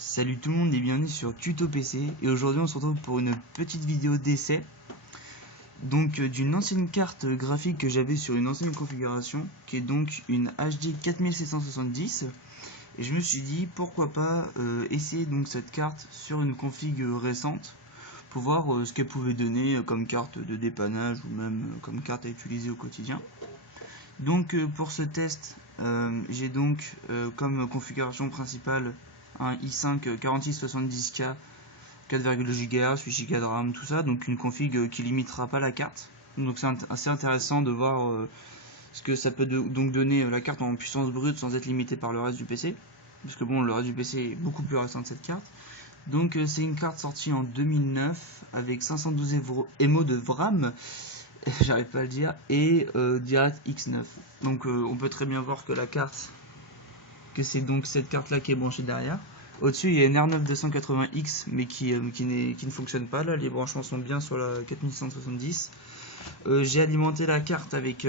Salut tout le monde et bienvenue sur Tuto PC, et aujourd'hui on se retrouve pour une petite vidéo d'essai donc d'une ancienne carte graphique que j'avais sur une ancienne configuration qui est donc une HD 4770, et je me suis dit pourquoi pas essayer donc cette carte sur une config récente pour voir ce qu'elle pouvait donner comme carte de dépannage ou même comme carte à utiliser au quotidien. Donc pour ce test, j'ai donc comme configuration principale un i5 4670K 4,2 GHz, 8 Go de RAM, tout ça, donc une config qui limitera pas la carte. Donc c'est assez intéressant de voir ce que ça peut donc donner la carte en puissance brute sans être limité par le reste du PC, parce que bon, le reste du PC est beaucoup plus récent de cette carte. Donc c'est une carte sortie en 2009 avec 512 MO de RAM, j'arrive pas à le dire, et DirectX 9. Donc on peut très bien voir que la carte, que c'est donc cette carte là qui est branchée derrière. Au-dessus, il y a une R9 280X, mais qui ne fonctionne pas. Là, les branchements sont bien sur la 4170. J'ai alimenté la carte avec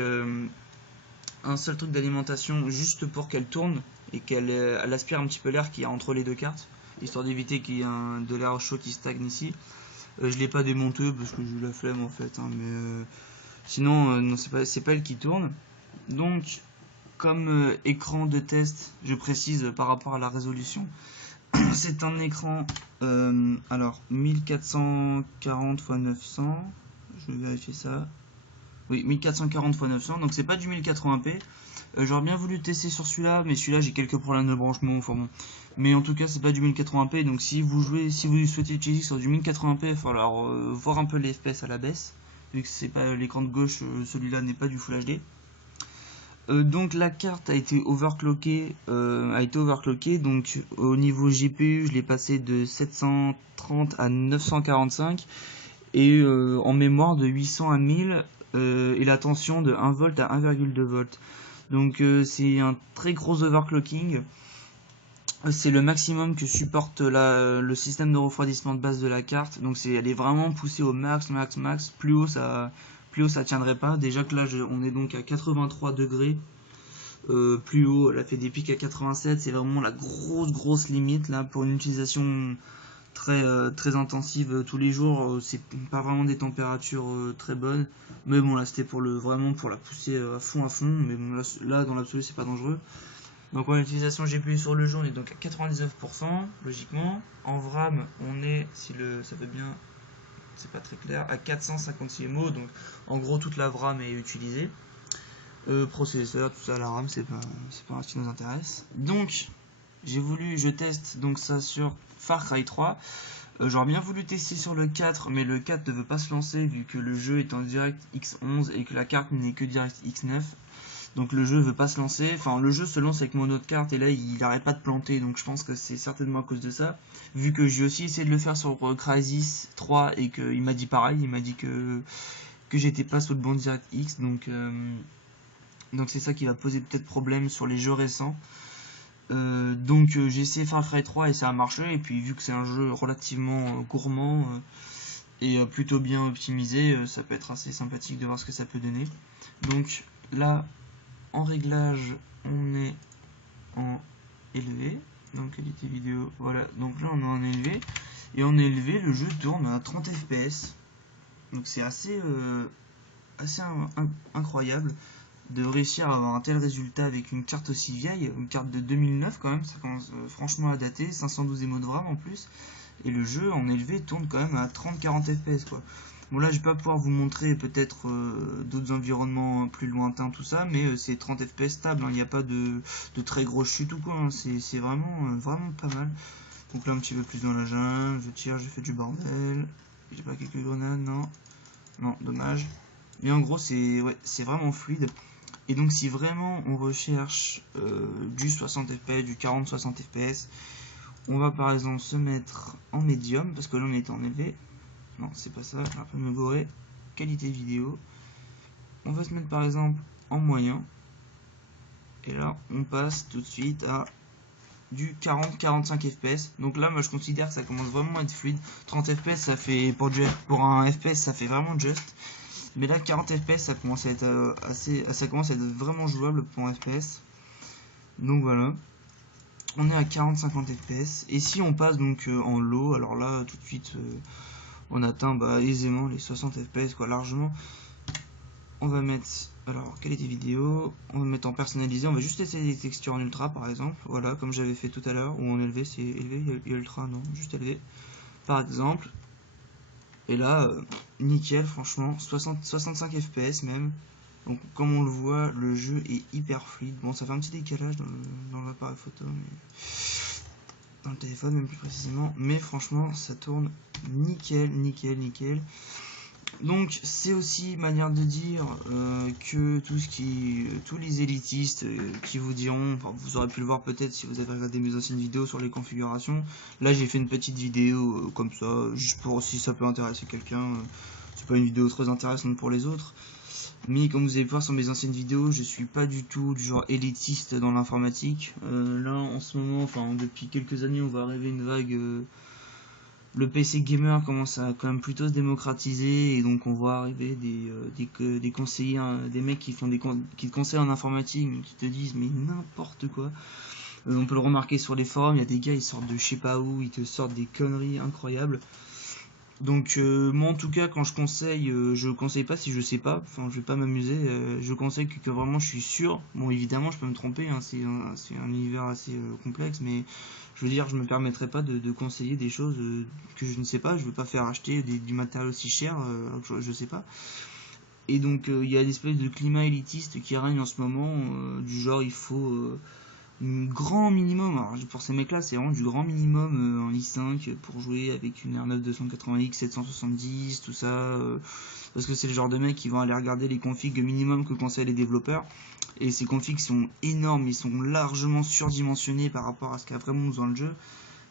un seul truc d'alimentation, juste pour qu'elle tourne et qu'elle aspire un petit peu l'air qu'il y a entre les deux cartes, histoire d'éviter qu'il y ait de l'air chaud qui stagne ici. Je l'ai pas démonté parce que j'ai eu la flemme en fait, hein, mais sinon, non, c'est pas elle qui tourne. Donc, comme écran de test, je précise par rapport à la résolution. C'est un écran alors 1440 x 900, je vais vérifier ça. Oui, 1440 x 900, donc c'est pas du 1080p. J'aurais bien voulu tester sur celui-là, mais celui-là j'ai quelques problèmes de branchement, enfin bon. Mais en tout cas, c'est pas du 1080p, donc si vous souhaitez utiliser sur du 1080p, il va falloir voir un peu les FPS à la baisse, vu que c'est pas l'écran de gauche, celui-là n'est pas du Full HD. Donc la carte a été overclockée, donc au niveau GPU je l'ai passé de 730 à 945, et en mémoire de 800 à 1000, et la tension de 1 volt à 1,2 volt. Donc c'est un très gros overclocking, c'est le maximum que supporte le système de refroidissement de base de la carte, donc elle est vraiment poussée au max, plus haut ça tiendrait pas. Déjà que là on est donc à 83 degrés, plus haut elle a fait des pics à 87, c'est vraiment la grosse limite là pour une utilisation très intensive tous les jours. C'est pas vraiment des températures très bonnes, mais bon là c'était vraiment pour la pousser à fond, mais bon là dans l'absolu c'est pas dangereux. Donc en utilisation GPU sur le jeu on est donc à 99% logiquement. En VRAM on est, ça fait bien, c'est pas très clair, à 456 MO, donc en gros toute la VRAM est utilisée. Processeur, tout ça, la RAM, c'est pas ce qui nous intéresse. Donc je teste donc ça sur Far Cry 3. J'aurais bien voulu tester sur le 4, mais le 4 ne veut pas se lancer vu que le jeu est en DirectX 11 et que la carte n'est que DirectX 9. Donc le jeu veut pas se lancer, enfin le jeu se lance avec mon autre carte et là il arrête pas de planter, donc je pense que c'est certainement à cause de ça. Vu que j'ai aussi essayé de le faire sur Crysis 3 et qu'il m'a dit pareil, il m'a dit que j'étais pas sous le bon DirectX, donc c'est ça qui va poser peut-être problème sur les jeux récents. Donc j'ai essayé Far Cry 3 et ça a marché, et puis vu que c'est un jeu relativement gourmand et plutôt bien optimisé, ça peut être assez sympathique de voir ce que ça peut donner. Donc là en réglage on est en élevé, donc qualité vidéo, voilà, donc là on est en élevé, et en élevé le jeu tourne à 30 fps, donc c'est assez incroyable de réussir à avoir un tel résultat avec une carte aussi vieille, une carte de 2009 quand même, ça commence franchement à dater, 512 MO de RAM en plus, et le jeu en élevé tourne quand même à 30-40 fps quoi. Bon là je vais pas pouvoir vous montrer peut-être d'autres environnements plus lointains tout ça, mais c'est 30 fps stable, il n'y a pas de très grosse chute ou quoi, hein. C'est vraiment pas mal. Donc là un petit peu plus dans la jungle, je tire, je fais du bordel, j'ai pas quelques grenades, non dommage, mais en gros c'est vraiment fluide. Et donc si vraiment on recherche du 60 fps, du 40-60 fps, on va par exemple se mettre en médium, parce que là on est en élevé. Non, c'est pas ça, un peu me gourer. Qualité vidéo. On va se mettre par exemple en moyen. Et là on passe tout de suite à du 40-45 fps. Donc là moi je considère que ça commence vraiment à être fluide. 30 fps ça fait pour un fps ça fait vraiment just. Mais là 40 fps ça commence à être ça commence à être vraiment jouable pour un FPS. Donc voilà. on est à 40-50 fps. Et si on passe donc en low, alors là tout de suite on atteint aisément les 60 fps, quoi, largement. On va mettre, alors qualité vidéo, on va mettre en personnalisé, on va juste essayer des textures en ultra par exemple, voilà, comme j'avais fait tout à l'heure, ou en élevé, c'est élevé, il y a ultra, non, juste élevé, par exemple. Et là, nickel, franchement, 65 fps même. Donc comme on le voit, le jeu est hyper fluide. Bon, ça fait un petit décalage dans l'appareil photo, mais dans le téléphone même plus précisément. Mais franchement, ça tourne nickel, nickel, nickel. Donc c'est aussi manière de dire que tous les élitistes qui vous diront, enfin, vous aurez pu le voir peut-être si vous avez regardé mes anciennes vidéos sur les configurations. Là j'ai fait une petite vidéo comme ça, juste pour si ça peut intéresser quelqu'un. C'est pas une vidéo très intéressante pour les autres, mais comme vous avez pu voir sur mes anciennes vidéos, je suis pas du tout du genre élitiste dans l'informatique. Là en ce moment, enfin depuis quelques années, on va arriver une vague. Le PC gamer commence à quand même plutôt se démocratiser, et donc on voit arriver des conseillers, des mecs qui qui te conseillent en informatique, mais qui te disent mais n'importe quoi. On peut le remarquer sur les forums, il y a des gars, ils sortent de je sais pas où, ils te sortent des conneries incroyables. Donc moi en tout cas quand je conseille pas si je sais pas, enfin je vais pas m'amuser, je conseille que vraiment je suis sûr. Bon évidemment je peux me tromper, hein, c'est un univers assez complexe, mais je veux dire je me permettrai pas de conseiller des choses que je ne sais pas, je veux pas faire acheter du matériel aussi cher je sais pas. Et donc il y a une espèce de climat élitiste qui règne en ce moment, du genre il faut un grand minimum, alors pour ces mecs là c'est vraiment du grand minimum en i5 pour jouer avec une R9 280X 770, tout ça, parce que c'est le genre de mecs qui vont aller regarder les configs minimum que conseillent les développeurs, et ces configs sont énormes, ils sont largement surdimensionnés par rapport à ce qu'il y a vraiment dans le jeu,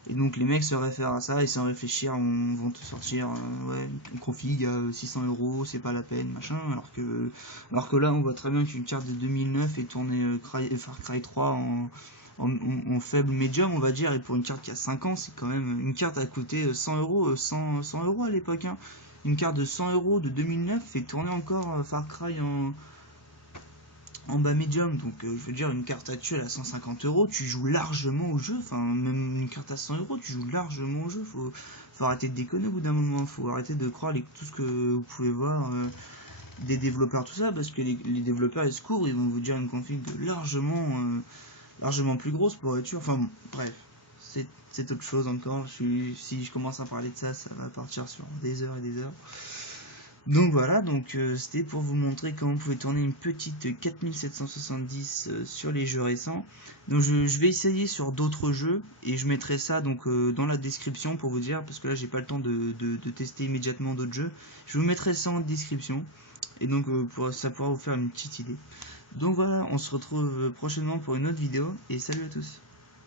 et donc les mecs se réfèrent à ça et sans réfléchir vont te sortir ouais, une config à 600 €, c'est pas la peine, machin, alors que là on voit très bien qu'une carte de 2009 est tournée Far Cry 3 en faible médium on va dire, et pour une carte qui a 5 ans c'est quand même une carte à coûter 100 €, 100 € à l'époque, hein. Une carte de 100 € de 2009 fait tourner encore Far Cry en bas médium, donc je veux dire une carte actuelle à 150 €, tu joues largement au jeu, enfin même une carte à 100 €, tu joues largement au jeu, faut arrêter de déconner au bout d'un moment, faut arrêter de croire tout ce que vous pouvez voir des développeurs, tout ça, parce que les développeurs ils se courent, ils vont vous dire une config largement plus grosse pour être sûr, enfin bon, bref, c'est autre chose encore, si je commence à parler de ça, ça va partir sur des heures et des heures. Donc voilà, donc c'était pour vous montrer comment vous pouvez tourner une petite 4770 sur les jeux récents. Donc je vais essayer sur d'autres jeux et je mettrai ça donc dans la description pour vous dire, parce que là j'ai pas le temps de tester immédiatement d'autres jeux. Je vous mettrai ça en description et donc ça pourra vous faire une petite idée. Donc voilà, on se retrouve prochainement pour une autre vidéo et salut à tous.